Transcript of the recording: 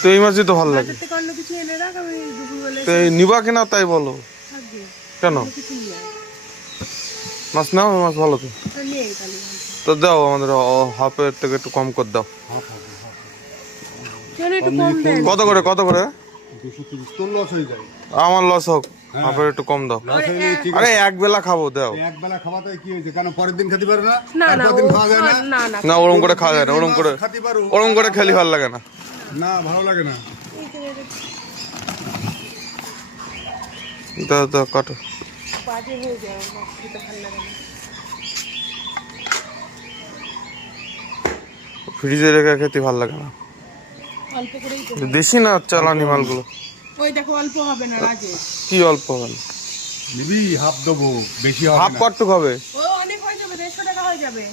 তো এই মাছই তো ভালো লাগে। তো নিবা কিনা তাই বলো কেন? মাছ নাও, মাছ ভালো তো। তো দাও আমাদের হাফের থেকে একটু কম করে দাও। কত করে কত করে? আমার লস হোক, হাফের একটু কম দাও। আরে এক বেলা খাবো, দাও। এক বেলা খাওয়াতে কি হয়েছে? কেন পরের দিন খেতে পারে না? না ওরম করে খাওয়া যায় না, ওরম করে খেলি ভালো লাগে না। না ভালো লাগে না। দাও দাও কাটো। ফ্রিজে রেখে খেতে ভালো লাগে না। দেশি না চালানি মালগুলো। ওই দেখো অল্প হবে না রাজে। কি অল্প হবে না? নিবি হাফ দেবো, বেশি হবে না। হাফ কটুক হবে। ও অনেক হয়ে যাবে, 150 টাকা হয়ে যাবে।